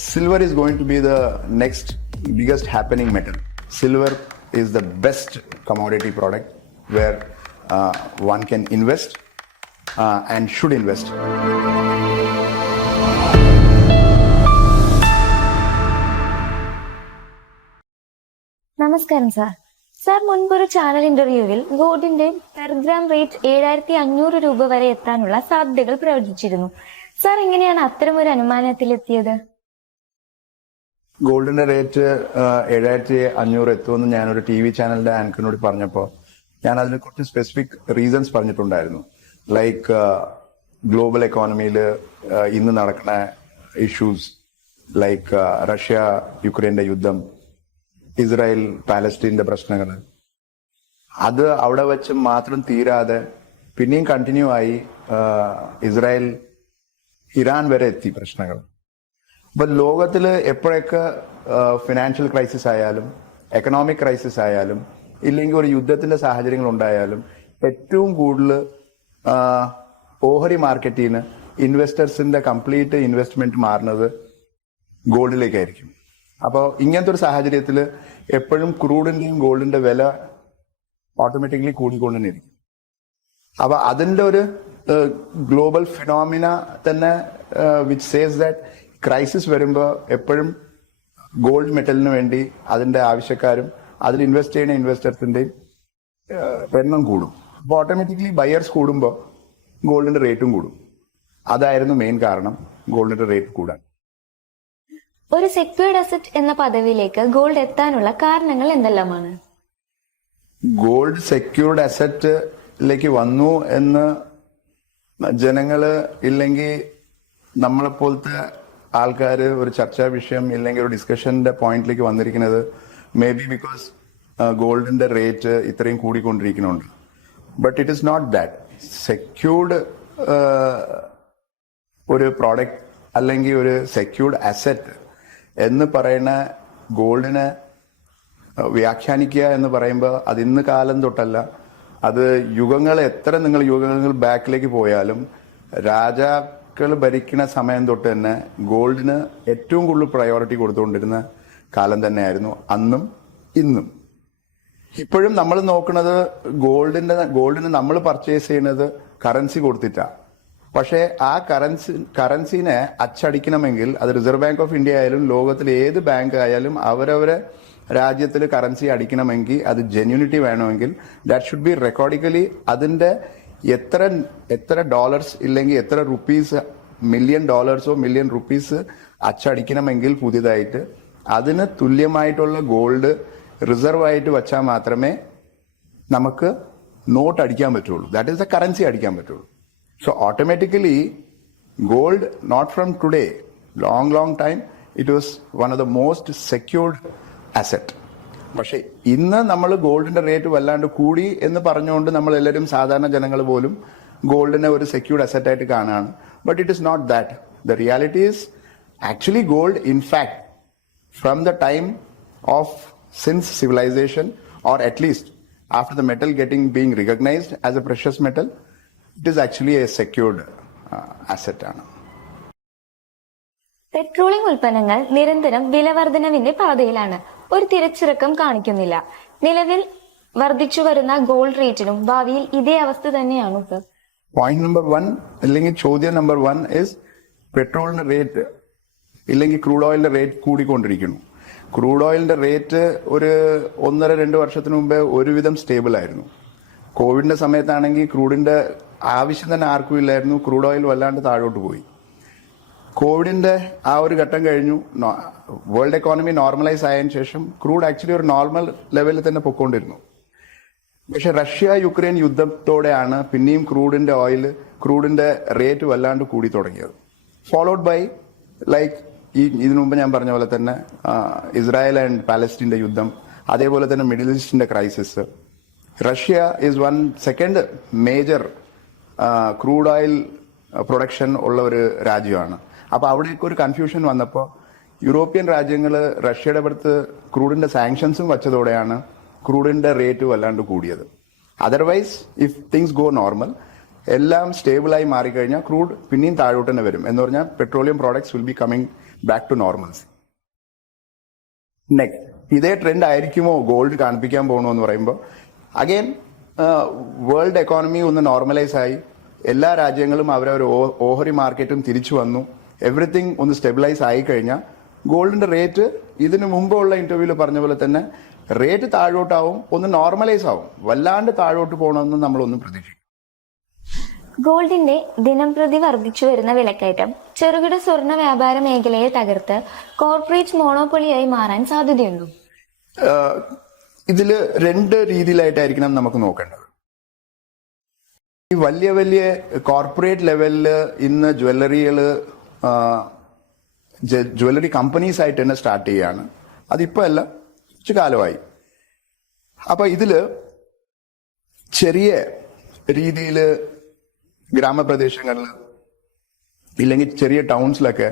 silver is going to be the next biggest happening metal. Silver is the best commodity product where one can invest and should invest. നമസ്കാരം sir. Sir മുൻപൊരു channel ഇന്റർവ്യൂവിൽ ഗോൾഡിന്റെ per gram rate 7500 രൂപ വരെ എത്താനുള്ള സാധ്യതകൾ പ്രവചിച്ചിരുന്നു. Sir എങ്ങനെയാണ് അത്തരമൊരു അനുമാനത്തിലെത്തിയത്? ഗോൾഡിന്റെ റേറ്റ് 7500 എത്തുമെന്ന് ഞാനൊരു TV ചാനലിന്റെ ആങ്കറിനോട് പറഞ്ഞപ്പോൾ ഞാൻ അതിനെ കുറച്ച് സ്പെസിഫിക് റീസൺസ് പറഞ്ഞിട്ടുണ്ടായിരുന്നു. ലൈക്ക് ഗ്ലോബൽ എക്കോണമിയിൽ ഇന്ന് നടക്കുന്ന ഇഷ്യൂസ് ലൈക്ക് റഷ്യ യുക്രൈന്റെ യുദ്ധം, ഇസ്രായേൽ പാലസ്തീന്റെ പ്രശ്നങ്ങൾ, അത് അവിടെ വെച്ച് മാത്രം തീരാതെ പിന്നെയും കണ്ടിന്യൂ ആയി ഇസ്രായേൽ ഇറാൻ വരെ എത്തി പ്രശ്നങ്ങൾ. അപ്പൊ ലോകത്തില് എപ്പോഴൊക്കെ ഫിനാൻഷ്യൽ ക്രൈസിസ് ആയാലും എക്കണോമിക് ക്രൈസിസ് ആയാലും ഇല്ലെങ്കിൽ ഒരു യുദ്ധത്തിന്റെ സാഹചര്യങ്ങൾ ഉണ്ടായാലും ഏറ്റവും കൂടുതൽ ഓഹരി മാർക്കറ്റിൽ നിന്ന് ഇൻവെസ്റ്റേഴ്സിന്റെ കംപ്ലീറ്റ് ഇൻവെസ്റ്റ്മെന്റ് മാറുന്നത് ഗോൾഡിലേക്കായിരിക്കും. അപ്പോൾ ഇങ്ങനത്തെ ഒരു സാഹചര്യത്തിൽ എപ്പോഴും ക്രൂഡിന്റെയും ഗോൾഡിന്റെ വില ഓട്ടോമാറ്റിക്കലി കൂടിക്കൊണ്ടിരിക്കും. അപ്പൊ അതിന്റെ ഒരു ഗ്ലോബൽ ഫിനോമിന തന്നെ വിച്ച് സേസ് ദാറ്റ് ക്രൈസിസ് വരുമ്പോൾ എപ്പോഴും ഗോൾഡ് മെറ്റലിന് വേണ്ടി അതിന്റെ ആവശ്യക്കാരും അതിൽ ഇൻവെസ്റ്റ് ചെയ്യുന്ന ഇൻവെസ്റ്റേഴ്സിന്റെയും എണ്ണം കൂടും. അപ്പൊ ഓട്ടോമാറ്റിക്കലി ബയേഴ്സ് കൂടുമ്പോൾ ഗോൾഡിന്റെ റേറ്റും കൂടും. അതായിരുന്നു മെയിൻ കാരണം ഗോൾഡിന്റെ റേറ്റ് കൂടാൻ. ഒരു സെക്യൂർഡ് അസറ്റ് എന്ന പദവിയിലേക്ക് ഗോൾഡ് എത്താനുള്ള കാരണങ്ങൾ എന്തെല്ലാമാണ്? ഗോൾഡ് സെക്യൂർഡ് അസറ്റിലേക്ക് വന്നു എന്ന് ജനങ്ങള് ഇല്ലെങ്കിൽ നമ്മളെപ്പോലത്തെ ആൾക്കാർ ഒരു ചർച്ചാ വിഷയം ഇല്ലെങ്കിൽ ഒരു ഡിസ്കഷന്റെ പോയിന്റിലേക്ക് വന്നിരിക്കുന്നത് മേ ബി ബിക്കോസ് ഗോൾഡിന്റെ റേറ്റ് ഇത്രയും കൂടിക്കൊണ്ടിരിക്കുന്നുണ്ട്. But it is not that. Secured ഒരു പ്രോഡക്റ്റ് അല്ലെങ്കിൽ ഒരു സെക്യൂർഡ് അസറ്റ് എന്ന് പറയുന്ന ഗോൾഡിനെ വ്യാഖ്യാനിക്കുക എന്ന് പറയുമ്പോൾ അത് ഇന്ന് കാലം തൊട്ടല്ല, അത് യുഗങ്ങൾ എത്ര നിങ്ങൾ യുഗങ്ങൾ ബാക്കിലേക്ക് പോയാലും രാജാക്കൾ ഭരിക്കുന്ന സമയം തൊട്ട് തന്നെ ഗോൾഡിന് ഏറ്റവും കൂടുതൽ പ്രയോറിറ്റി കൊടുത്തുകൊണ്ടിരുന്ന കാലം തന്നെയായിരുന്നു അന്നും ഇന്നും. ഇപ്പോഴും നമ്മൾ നോക്കുന്നത് ഗോൾഡിന് നമ്മൾ പർച്ചേസ് ചെയ്യുന്നത് കറൻസി കൊടുത്തിട്ടാണ്. പക്ഷേ ആ കറൻസിനെ അച്ചടിക്കണമെങ്കിൽ അത് റിസർവ് ബാങ്ക് ഓഫ് ഇന്ത്യ ആയാലും ലോകത്തിലെ ഏത് ബാങ്ക് ആയാലും അവരവരെ രാജ്യത്തിൽ കറൻസി അടിക്കണമെങ്കിൽ അത് ജെന്യൂനിറ്റി വേണമെങ്കിൽ ദാറ്റ് ഷുഡ് ബി റെക്കോർഡിക്കലി അതിന്റെ എത്ര ഡോളേഴ്സ് ഇല്ലെങ്കിൽ എത്ര റുപ്പീസ് മില്യൺ ഡോളേഴ്സോ മില്യൺ റുപ്പീസ് അച്ചടിക്കണമെങ്കിൽ പുതിയതായിട്ട് അതിന് തുല്യമായിട്ടുള്ള ഗോൾഡ് റിസർവ് ആയിട്ട് വെച്ചാൽ മാത്രമേ നമുക്ക് നോട്ട് അടിക്കാൻ പറ്റുള്ളൂ. ദാറ്റ് ഈസ് ദ കറൻസി അടിക്കാൻ പറ്റുള്ളൂ. So automatically, gold, not from today, long time, it was one of the most secured asset. പക്ഷെ ഇന്ന് നമ്മൾ ഗോൾഡിന്റെ റേറ്റ് വല്ലാണ്ട് കൂടി എന്ന് പറഞ്ഞുകൊണ്ട് നമ്മൾ എല്ലാവരും സാധാരണ ജനങ്ങൾ പോലും ഗോൾഡിനെ ഒരു സെക്യൂർഡ് അസറ്റ് ആയിട്ട് കാണാണ്. But it is not that. The reality is actually gold in fact from the time of since civilisation or at least after the metal being recognised as a precious metal, it is actually a secured asset ആണ്. Petroleum ഉൽപ്പന്നങ്ങൾ നിരന്തരം വിലവർധനവിന്റെ പാതയിലാണ്. ഒരു തിരിച്ചിറക്കം കാണിക്കുന്നില്ല. നിലവിൽ വർദ്ധിച്ചു വരുന്ന gold റേറ്റിനും ഭാവിയിൽ ഇതേ അവസ്ഥ തന്നെയാണോ സർ? പോയിന്റ് നമ്പർ 1 അല്ലെങ്കിൽ ചോദ്യം നമ്പർ 1 is പെട്രോളിന്റെ റേറ്റ് ഇല്ലെങ്കിൽ ക്രൂഡ് ഓയിലിന്റെ റേറ്റ് കൂടിക്കൊണ്ടിരിക്കുന്നു. ക്രൂഡ് ഓയിലിന്റെ റേറ്റ് ഒരു 1.5-2 വർഷത്തിന് മുമ്പേ ഒരുവിധം സ്റ്റേബിൾ ആയിരുന്നു. കോവിഡിന്റെ സമയത്താണെങ്കിൽ ക്രൂഡിന്റെ ആവശ്യം തന്നെ ആർക്കും ഇല്ലായിരുന്നു. ക്രൂഡ് ഓയിൽ വല്ലാണ്ട് താഴോട്ട് പോയി. കോവിഡിന്റെ ആ ഒരു ഘട്ടം കഴിഞ്ഞു. വേൾഡ് എക്കോണമി നോർമലൈസ് ആയതിനു ശേഷം ക്രൂഡ് ആക്ച്വലി ഒരു നോർമൽ ലെവലിൽ തന്നെ പൊക്കോണ്ടിരുന്നു. പക്ഷെ റഷ്യ യുക്രൈൻ യുദ്ധത്തോടെയാണ് പിന്നെയും ക്രൂഡിന്റെ റേറ്റ് വല്ലാണ്ട് കൂടി തുടങ്ങിയത്. ഫോളോഡ് ബൈ ലൈക്ക് ഇതിനു മുമ്പ് ഞാൻ പറഞ്ഞ പോലെ തന്നെ ഇസ്രായേൽ ആൻഡ് പാലസ്തീന്റെ യുദ്ധം, അതേപോലെ തന്നെ മിഡിൽ ഈസ്റ്റിന്റെ crisis. Russia is second major crude oil production ഉള്ള ഒരു രാജ്യമാണ്. അപ്പൊ അവിടേക്ക് ഒരു കൺഫ്യൂഷൻ വന്നപ്പോൾ യൂറോപ്യൻ രാജ്യങ്ങൾ റഷ്യയുടെ അടുത്ത് ക്രൂഡിന്റെ സാങ്ഷൻസും വച്ചതോടെയാണ് ക്രൂഡിന്റെ റേറ്റ് വല്ലാണ്ട് കൂടിയത്. Otherwise if things go normal, എല്ലാം സ്റ്റേബിളായി മാറിക്കഴിഞ്ഞാൽ ക്രൂഡ് പിന്നെയും താഴോട്ട് തന്നെ വരും. എന്ന് പറഞ്ഞാൽ petroleum products will be coming back to normalcy. Next, ഇതേ ട്രെൻഡ് ആയിരിക്കുമോ ഗോൾഡ് കാണിപ്പിക്കാൻ പോകണമെന്ന് പറയുമ്പോൾ അഗെയിൻ വേൾഡ് എക്കോണമി ഒന്ന് നോർമലൈസ് ആയി, എല്ലാ രാജ്യങ്ങളും അവരവർ ഓഹരി മാർക്കറ്റും തിരിച്ചു വന്നു, എവറിത്തിങ് ഒന്ന് സ്റ്റെബിലൈസ് ആയി കഴിഞ്ഞാൽ ഗോൾഡിന്റെ റേറ്റ് ഇതിനു മുമ്പുള്ള ഇന്റർവ്യൂവിൽ പറഞ്ഞ പോലെ തന്നെ റേറ്റ് താഴോട്ടാവും, ഒന്ന് നോർമലൈസ് ആവും. വല്ലാണ്ട് താഴോട്ട് പോകണമെന്ന് നമ്മളൊന്നും പ്രതീക്ഷിക്കും. ഗോൾഡിന്റെ ദിനംപ്രതി വർദ്ധിച്ചു വരുന്ന വിലക്കയറ്റം ചെറുകിട സ്വർണ്ണ വ്യാപാര മേഖലയെ തകർത്ത് കോർപ്പറേറ്റ് മോണോപ്പൊളിയായി മാറാൻ സാധ്യതയുണ്ടോ? ഇതില് രണ്ട് രീതിയിലായിട്ടായിരിക്കണം നമുക്ക് നോക്കേണ്ടത്. ഈ വലിയ വലിയ കോർപ്പറേറ്റ് ലെവലില് ഇന്ന് ജ്വല്ലറി കമ്പനീസ് ആയിട്ട് തന്നെ സ്റ്റാർട്ട് ചെയ്യാണ്. അതിപ്പോ അല്ല, കുറച്ചു കാലമായി. അപ്പൊ ഇതില് ചെറിയ രീതിയിൽ ഗ്രാമപ്രദേശങ്ങളിൽ ഇല്ലെങ്കിൽ ചെറിയ ടൗൺസിലൊക്കെ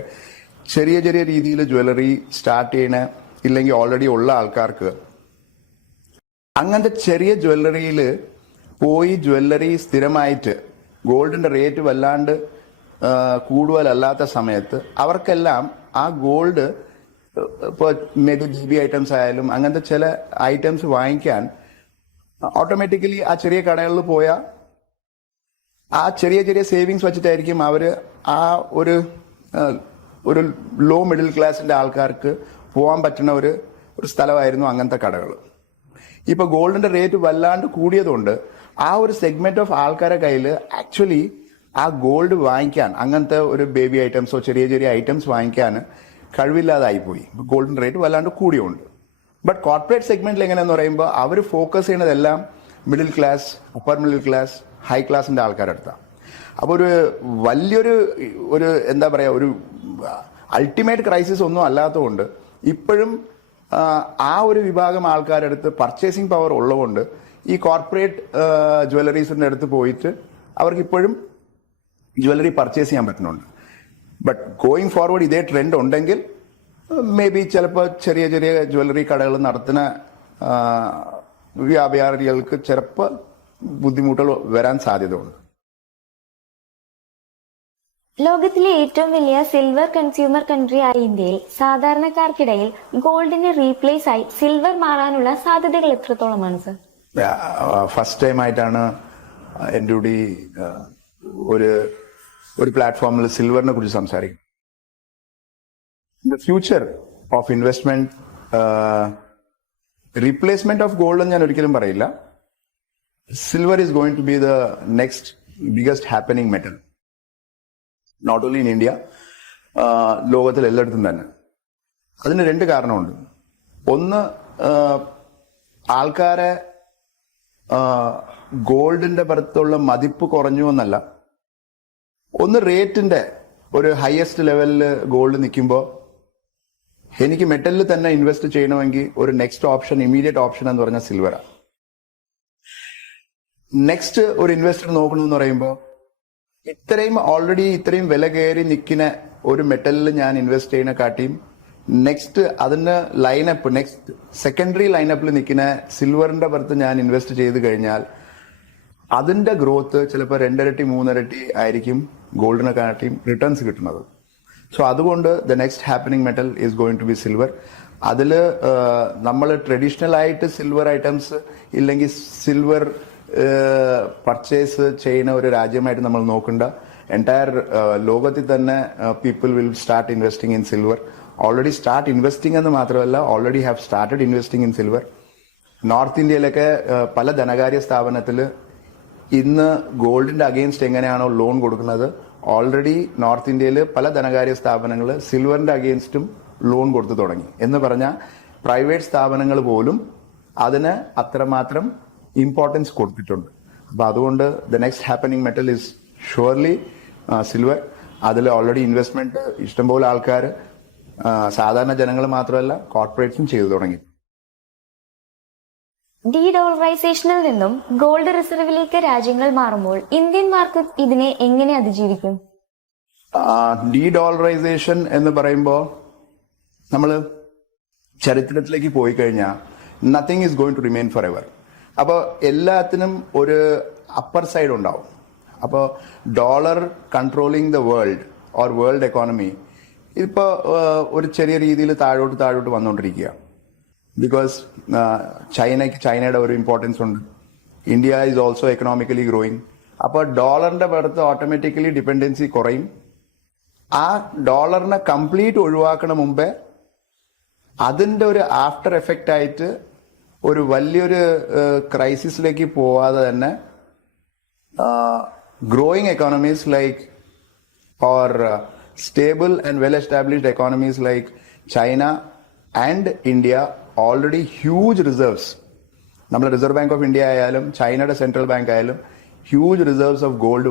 ചെറിയ ചെറിയ രീതിയിൽ ജ്വല്ലറി സ്റ്റാർട്ട് ചെയ്യണ ഇല്ലെങ്കിൽ ഓൾറെഡി ഉള്ള ആൾക്കാർക്ക് അങ്ങനത്തെ ചെറിയ ജ്വല്ലറിയിൽ പോയി ജ്വല്ലറി സ്ഥിരമായിട്ട് ഗോൾഡിന്റെ റേറ്റ് വല്ലാണ്ട് കൂടുതലല്ലാത്ത സമയത്ത് അവർക്കെല്ലാം ആ ഗോൾഡ് ഇപ്പോൾ മേ ബി ബി ഐറ്റംസ് ആയാലും അങ്ങനത്തെ ചില ഐറ്റംസ് വാങ്ങിക്കാൻ ഓട്ടോമാറ്റിക്കലി ആ ചെറിയ കടകളിൽ പോയാൽ ആ ചെറിയ ചെറിയ സേവിങ്സ് വെച്ചിട്ടായിരിക്കും അവര് ആ ഒരു ലോ മിഡിൽ ക്ലാസിന്റെ ആൾക്കാർക്ക് പോകാൻ പറ്റുന്ന ഒരു സ്ഥലമായിരുന്നു അങ്ങനത്തെ കടകൾ. ഇപ്പൊ ഗോൾഡിന്റെ റേറ്റ് വല്ലാണ്ട് കൂടിയതുകൊണ്ട് ആ ഒരു സെഗ്മെന്റ് ഓഫ് ആൾക്കാരുടെ കയ്യിൽ ആക്ച്വലി ആ ഗോൾഡ് വാങ്ങിക്കാൻ അങ്ങനത്തെ ഒരു ബേബി ഐറ്റംസോ ചെറിയ ചെറിയ ഐറ്റംസ് വാങ്ങിക്കാൻ കഴിവില്ലാതായി പോയി. ഗോൾഡിന്റെ റേറ്റ് വല്ലാണ്ട് കൂടിയുണ്ട്. ബട്ട് കോർപ്പറേറ്റ് സെഗ്മെന്റിൽ എങ്ങനെയെന്ന് പറയുമ്പോൾ അവർ ഫോക്കസ് ചെയ്യുന്നതെല്ലാം middle class, upper middle class, high ക്ലാസിന്റെ ആൾക്കാരെടുത്താണ്. അപ്പൊ വലിയൊരു എന്താ പറയാ ഒരു അൾട്ടിമേറ്റ് ക്രൈസിസ് ഒന്നും അല്ലാത്തതുകൊണ്ട് ഇപ്പോഴും ആ ഒരു വിഭാഗം ആൾക്കാരെടുത്ത് പർച്ചേസിംഗ് പവർ ഉള്ളതുകൊണ്ട് ഈ കോർപ്പറേറ്റ് ജ്വല്ലറീസിന്റെ അടുത്ത് പോയിട്ട് അവർക്ക് ഇപ്പോഴും ജ്വല്ലറി പർച്ചേസ് ചെയ്യാൻ പറ്റുന്നുണ്ട്. ബട്ട് ഗോയിങ് ഫോർവേഡ് ഇതേ ട്രെൻഡ് ഉണ്ടെങ്കിൽ മേ ബി ചിലപ്പോൾ ചെറിയ ചെറിയ ജ്വല്ലറി കടകൾ നടത്തുന്ന വ്യാപാരികൾക്ക് ചിലപ്പോൾ ബുദ്ധിമുട്ടുകൾ വരാൻ സാധ്യതയുണ്ട്. ലോകത്തിലെ ഏറ്റവും വലിയ സിൽവർ കൺസ്യൂമർ കൺട്രി ആയ ഇന്ത്യയിൽ സാധാരണക്കാർക്കിടയിൽ ഗോൾഡിന് റീപ്ലേസ് ആയി സിൽവർ മാറാനുള്ള സാധ്യതകൾ എത്രത്തോളമാണ് സർ? ഫസ്റ്റ് ടൈം ആയിട്ടാണ് എൻ്റെ കൂടി ഒരു പ്ലാറ്റ്ഫോമിൽ സിൽവറിനെ കുറിച്ച് സംസാരിക്കും. The future of investment replacement of gold എന്ന് ഞാൻ ഒരിക്കലും പറയില്ല. Silver is going to be the next biggest happening metal, not only in India, ലോകത്തിൽ എല്ലായിടത്തും തന്നെ. അതിന് രണ്ട് കാരണമുണ്ട്. ഒന്ന്, ആൾക്കാരെ ഗോൾഡിന്റെ പുറത്തുള്ള മതിപ്പ് കുറഞ്ഞു എന്നല്ല, ഒന്ന് റേറ്റിന്റെ ഒരു ഹയസ്റ്റ് ലെവലിൽ ഗോൾഡ് നിൽക്കുമ്പോൾ എനിക്ക് മെറ്റലിൽ തന്നെ ഇൻവെസ്റ്റ് ചെയ്യണമെങ്കിൽ ഒരു നെക്സ്റ്റ് ഓപ്ഷൻ, ഇമീഡിയറ്റ് ഓപ്ഷൻ എന്ന് പറഞ്ഞാൽ സിൽവറാണ്. നെക്സ്റ്റ് ഒരു ഇൻവെസ്റ്റർ നോക്കണമെന്ന് പറയുമ്പോൾ ഇത്രയും വില കയറി നിൽക്കുന്ന ഒരു മെറ്റലിൽ ഞാൻ ഇൻവെസ്റ്റ് ചെയ്യുന്ന കാട്ടിയും നെക്സ്റ്റ് അതിന് ലൈനപ്പ്, നെക്സ്റ്റ് സെക്കൻഡറി ലൈനപ്പിൽ നിൽക്കുന്ന സിൽവറിന്റെ പുറത്ത് ഞാൻ ഇൻവെസ്റ്റ് ചെയ്ത് കഴിഞ്ഞാൽ അതിന്റെ ഗ്രോത്ത് ചിലപ്പോൾ 2 ഇരട്ടി 3 ഇരട്ടി ആയിരിക്കും ഗോൾഡിനെ കാട്ടിയും റിട്ടേൺസ് കിട്ടുന്നത്. സോ അതുകൊണ്ട് the next happening metal is going to be silver. അതിൽ നമ്മൾ ട്രഡീഷണൽ ആയിട്ട് സിൽവർ ഐറ്റംസ് ഇല്ലെങ്കിൽ സിൽവർ പർച്ചേസ് ചെയ്യുന്ന ഒരു രാജ്യമായിട്ട് നമ്മൾ നോക്കണ്ട. എൻറ്റയർ ലോകത്തിൽ തന്നെ people will start investing in silver. Already start investing എന്ന് മാത്രമല്ല, already have started investing in silver. North ഇന്ത്യയിലൊക്കെ പല ധനകാര്യ സ്ഥാപനത്തിൽ ഇന്ന് ഗോൾഡിന്റെ അഗെയിൻസ്റ്റ് എങ്ങനെയാണോ ലോൺ കൊടുക്കുന്നത്, ഓൾറെഡി നോർത്ത് ഇന്ത്യയിൽ പല ധനകാര്യ സ്ഥാപനങ്ങൾ സിൽവറിന്റെ അഗെയിൻസ്റ്റും ലോൺ കൊടുത്തു തുടങ്ങി. എന്ന് പറഞ്ഞാൽ പ്രൈവറ്റ് സ്ഥാപനങ്ങൾ പോലും അതിന് അത്രമാത്രം ഇമ്പോർട്ടൻസ് കൊടുത്തിട്ടുണ്ട്. അപ്പൊ അതുകൊണ്ട് the next happening metal is surely silver. അതിൽ ഓൾറെഡി ഇൻവെസ്റ്റ്മെന്റ് ഇഷ്ടംപോലെ ആൾക്കാർ, സാധാരണ ജനങ്ങൾ മാത്രമല്ല കോർപ്പറേറ്റ്സും ചെയ്തു തുടങ്ങി. ഡീഡോളറൈസേഷനിൽ നിന്നും ഗോൾഡ് റിസർവിലേക്ക് രാജ്യങ്ങൾ മാറുമ്പോൾ ഇന്ത്യൻ മാർക്കറ്റ് ഇതിനെ എങ്ങനെ അതിജീവിക്കും? ഡീഡോളറൈസേഷൻ എന്ന് പറയുമ്പോൾ നമ്മൾ ചരിത്രത്തിലേക്ക് പോയി കഴിഞ്ഞാൽ nothing is going to remain forever. അപ്പോൾ എല്ലാത്തിനും ഒരു അപ്പർ സൈഡ് ഉണ്ടാവും. അപ്പോൾ dollar controlling the world or world economy ഇപ്പോ ഒരു ചെറിയ രീതിയിൽ താഴോട്ട് വന്നുകൊണ്ടിരിക്കുക. ബിക്കോസ് ചൈനയുടെ ഒരു ഇമ്പോർട്ടൻസ് ഉണ്ട്. India is also economically growing. അപ്പോൾ ഡോളറിന്റെ പുറത്ത് ഓട്ടോമാറ്റിക്കലി ഡിപ്പെൻഡൻസി കുറയും. ആ ഡോളറിനെ കംപ്ലീറ്റ് ഒഴിവാക്കണ മുമ്പേ അതിന്റെ ഒരു ആഫ്റ്റർ എഫക്റ്റ് ആയിട്ട് ഒരു വലിയൊരു ക്രൈസിസിലേക്ക് പോവാതെ തന്നെ growing economies like or stable and well-established economies like China and India already huge reserves. നമ്മുടെ റിസർവ് ബാങ്ക് ഓഫ് ഇന്ത്യ ആയാലും ചൈനയുടെ സെൻട്രൽ ബാങ്ക് ആയാലും ഹ്യൂജ് റിസർവ്സ് ഓഫ് ഗോൾഡ്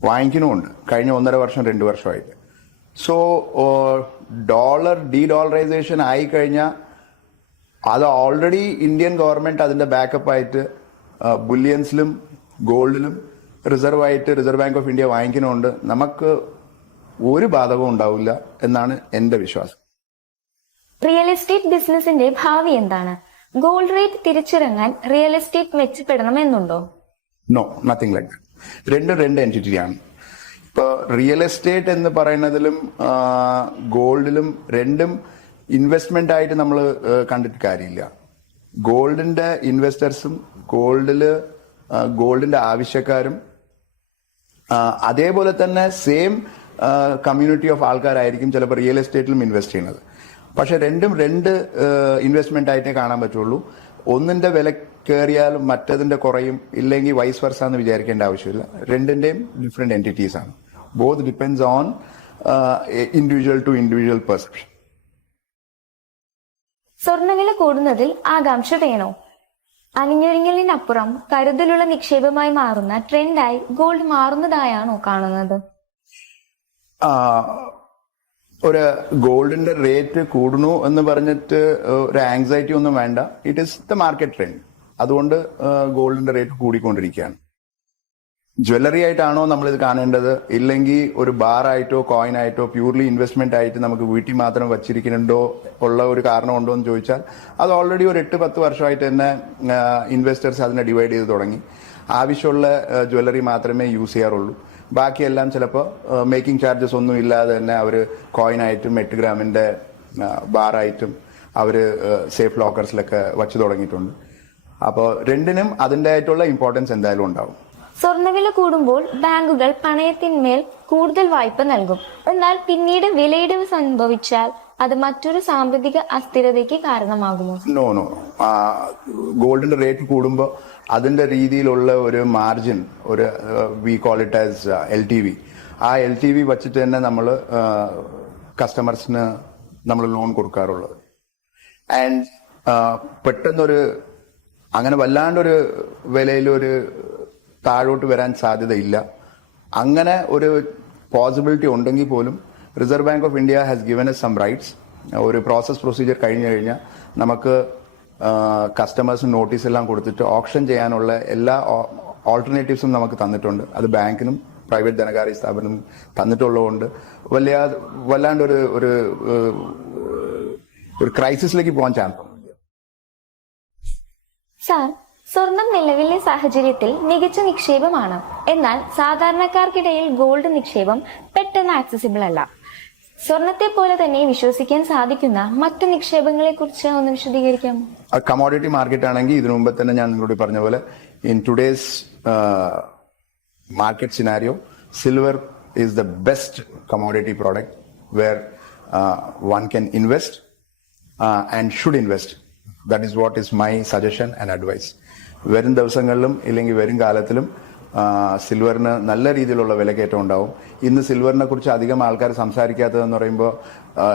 വാങ്ങിക്കുന്നുമുണ്ട് കഴിഞ്ഞ 1.5 വർഷം 2 വർഷമായിട്ട്. സോ ഡോളർ ഡീഡോളറൈസേഷൻ ആയി കഴിഞ്ഞാൽ അത് ഓൾറെഡി ഇന്ത്യൻ ഗവൺമെന്റ് അതിന്റെ ബാക്കപ്പ് ആയിട്ട് ബുല്യൻസിലും ഗോൾഡിലും റിസർവ് ബാങ്ക് ഓഫ് ഇന്ത്യ വാങ്ങിക്കുന്നുണ്ട്. നമുക്ക് ഒരു ബാധകവും ഉണ്ടാവില്ല എന്നാണ് എന്റെ വിശ്വാസം. റിയൽ എസ്റ്റേറ്റ് ബിസിനസിന്റെ ഭാവി എന്താണ്? ഗോൾഡ് റേറ്റ് തിരിച്ചിറങ്ങാൻ റിയൽ എസ്റ്റേറ്റ് മെച്ചപ്പെടണം എന്നുണ്ടോ? No, nothing like that. രണ്ട് എൻറ്റിറ്റിയാണ്. ഇപ്പോൾ റിയൽ എസ്റ്റേറ്റ് എന്ന് പറയുന്നതിലും ഗോൾഡിലും രണ്ടും ഇൻവെസ്റ്റ്മെന്റ് ആയിട്ട് നമ്മൾ കണ്ടിട്ട് കാര്യമില്ല. ഗോൾഡിന്റെ ഇൻവെസ്റ്റേഴ്സും ഗോൾഡിന്റെ ആവശ്യക്കാരും അതേപോലെ തന്നെ സെയിം കമ്മ്യൂണിറ്റി ഓഫ് ആൾക്കാരായിരിക്കും ചിലപ്പോൾ റിയൽ എസ്റ്റേറ്റിലും ഇൻവെസ്റ്റ് ചെയ്യുന്നത്. പക്ഷെ രണ്ട് ഇൻവെസ്റ്റ്മെന്റ് ആയിട്ടേ കാണാൻ പറ്റുള്ളൂ. ഒന്നിന്റെ വില കയറിയാലും മറ്റതിന്റെ കുറയും, ഇല്ലെങ്കിൽ വൈസ് വർസ എന്ന് വിചാരിക്കേണ്ട ആവശ്യമില്ല. രണ്ടിന്റെയും ഡിഫറെന്റ് എൻറ്റിറ്റീസ് ആണ്. Both depends on individual to individual perception. സ്വർണ്ണവില കൂടുന്നതിൽ ആകാംക്ഷ വേണോ? അണിഞ്ഞൊരുങ്ങലിനപ്പുറം കരുതലുള്ള നിക്ഷേപമായി മാറുന്ന ട്രെൻഡായി ഗോൾഡ് മാറുന്നതായാണോ കാണുന്നത്? ഒരു ഗോൾഡിന്റെ റേറ്റ് കൂടുന്നു എന്ന് പറഞ്ഞിട്ട് ഒരു ആങ്സൈറ്റി ഒന്നും വേണ്ട. It is the market trend. അതുകൊണ്ട് ഗോൾഡിന്റെ റേറ്റ് കൂടിക്കൊണ്ടിരിക്കുകയാണ്. ജ്വല്ലറി ആയിട്ടാണോ നമ്മൾ ഇത് കാണേണ്ടത്, ഇല്ലെങ്കിൽ ഒരു ബാറായിട്ടോ കോയിനായിട്ടോ പ്യൂർലി ഇൻവെസ്റ്റ്മെന്റ് ആയിട്ട് നമുക്ക് വീട്ടിൽ മാത്രം വച്ചിരിക്കുന്നുണ്ടോ ഉള്ള ഒരു കാരണമുണ്ടോ എന്ന് ചോദിച്ചാൽ അത് ഓൾറെഡി ഒരു 8-10 വർഷമായിട്ട് തന്നെ ഇൻവെസ്റ്റേഴ്സ് അതിനെ ഡിവൈഡ് ചെയ്ത് തുടങ്ങി. ആവശ്യമുള്ള ജ്വല്ലറി മാത്രമേ യൂസ് ചെയ്യാറുള്ളൂ. ബാക്കിയെല്ലാം ചിലപ്പോൾ മേക്കിംഗ് ചാർജസ് ഒന്നും ഇല്ലാതെ തന്നെ അവർ കോയിനായിട്ടും 8 ഗ്രാമിന്റെ ബാറായിട്ടും അവർ സേഫ് ലോക്കർസിലൊക്കെ വച്ചു തുടങ്ങിയിട്ടുണ്ട്. അപ്പോൾ രണ്ടിനും അതിൻ്റെ ആയിട്ടുള്ള ഇമ്പോർട്ടൻസ് എന്തായാലും ഉണ്ടാവും. സ്വർണ്ണവില കൂടുമ്പോൾ ബാങ്കുകൾ പണയത്തിന്മേൽ കൂടുതൽ വായ്പ നൽകും. എന്നാൽ പിന്നീട് വിലയിടിവ് സംഭവിച്ചാൽ അത് മറ്റൊരു സാമ്പത്തിക അസ്ഥിരതയ്ക്ക് കാരണമാകുമോ? നോ. ഗോൾഡിന്റെ റേറ്റ് കൂടുമ്പോൾ അതിന്റെ രീതിയിലുള്ള ഒരു മാർജിൻ, ഒരു we call it as LTV. ആ LTV വച്ചിട്ട് തന്നെ നമ്മൾ കസ്റ്റമേഴ്സിന് നമ്മൾ ലോൺ കൊടുക്കാറുള്ളത്. ആൻഡ് പെട്ടെന്നൊരു അങ്ങനെ വല്ലാണ്ടൊരു വിലയിലൊരു താഴോട്ട് വരാൻ സാധ്യതയില്ല. അങ്ങനെ ഒരു പോസിബിലിറ്റി ഉണ്ടെങ്കിൽ പോലും Reserve Bank of India has given us some rights. ഒരു പ്രോസസ് പ്രൊസീജിയർ കഴിഞ്ഞു കഴിഞ്ഞാൽ നമുക്ക് കസ്റ്റമേഴ്സിന് നോട്ടീസ് എല്ലാം കൊടുത്തിട്ട് ഓപ്ഷൻ ചെയ്യാനുള്ള എല്ലാ ഓൾട്ടർനേറ്റീവ്സും നമുക്ക് തന്നിട്ടുണ്ട്. അത് ബാങ്കിനും പ്രൈവറ്റ് ധനകാര്യ സ്ഥാപനം തന്നിട്ടുള്ളതുകൊണ്ട് വല്ലാണ്ട് ഒരു ക്രൈസിസിലേക്ക് പോകാൻ ചാൻസ് ഉണ്ട്. സാർ, സ്വർണം നിലവിലെ സാഹചര്യത്തിൽ മികച്ച നിക്ഷേപമാണ്. എന്നാൽ സാധാരണക്കാർക്കിടയിൽ ഗോൾഡ് നിക്ഷേപം പെട്ടെന്ന് ആക്സസിബിൾ അല്ല. സ്വർണത്തെ പോലെ തന്നെ വിശ്വസിക്കാൻ സാധിക്കുന്ന മറ്റു നിക്ഷേപങ്ങളെ കുറിച്ച് ഒന്ന് വിശദീകരിക്കാമോ? കമോഡിറ്റി മാർക്കറ്റ് ആണെങ്കിൽ ഇതിനു മുമ്പ് തന്നെ ഞാൻ നിങ്ങളോട് പറഞ്ഞ പോലെ in today's market scenario silver is the best commodity product where one can invest and should invest. That is what is my suggestion and advice. വരും ദിവസങ്ങളിലും ഇല്ലെങ്കിൽ വരും കാലത്തിലും സിൽവറിന് നല്ല രീതിയിലുള്ള വിലക്കയറ്റം ഉണ്ടാവും. ഇന്ന് സിൽവറിനെ കുറിച്ച് അധികം ആൾക്കാർ സംസാരിക്കാത്തതെന്ന് പറയുമ്പോൾ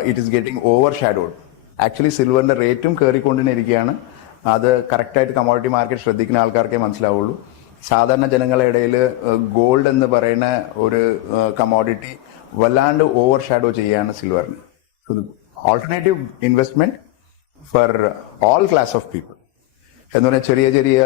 it is getting overshadowed. Actually സിൽവറിന്റെ റേറ്റും കയറിക്കൊണ്ടിനെ ഇരിക്കുകയാണ്. അത് കറക്റ്റായിട്ട് കമോഡിറ്റി മാർക്കറ്റ് ശ്രദ്ധിക്കുന്ന ആൾക്കാർക്കേ മനസ്സിലാവുള്ളൂ. സാധാരണ ജനങ്ങളുടെ ഇടയിൽ ഗോൾഡ് എന്ന് പറയുന്ന ഒരു കമോഡിറ്റി വല്ലാണ്ട് ഓവർ ഷാഡോ ചെയ്യാണ് സിൽവറിന്. Alternative investment for all class of people എന്ന് പറഞ്ഞാൽ ചെറിയ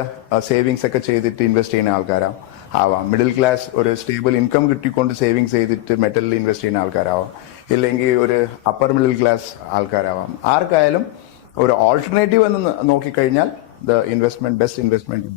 സേവിങ്സ് ഒക്കെ ചെയ്തിട്ട് ഇൻവെസ്റ്റ് ചെയ്യുന്ന ആൾക്കാരാവാം. മിഡിൽ ക്ലാസ് ഒരു സ്റ്റേബിൾ ഇൻകം കിട്ടിക്കൊണ്ട് സേവിങ്സ് ചെയ്തിട്ട് മെറ്റലിൽ ഇൻവെസ്റ്റ് ചെയ്യുന്ന ആൾക്കാരാവാം. ഇല്ലെങ്കിൽ ഒരു അപ്പർ മിഡിൽ ക്ലാസ് ആൾക്കാരാവാം. ആർക്കായാലും ഒരു ഓൾട്ടർനേറ്റീവ് എന്ന് നോക്കിക്കഴിഞ്ഞാൽ ദ ബെസ്റ്റ് ഇൻവെസ്റ്റ്മെന്റ്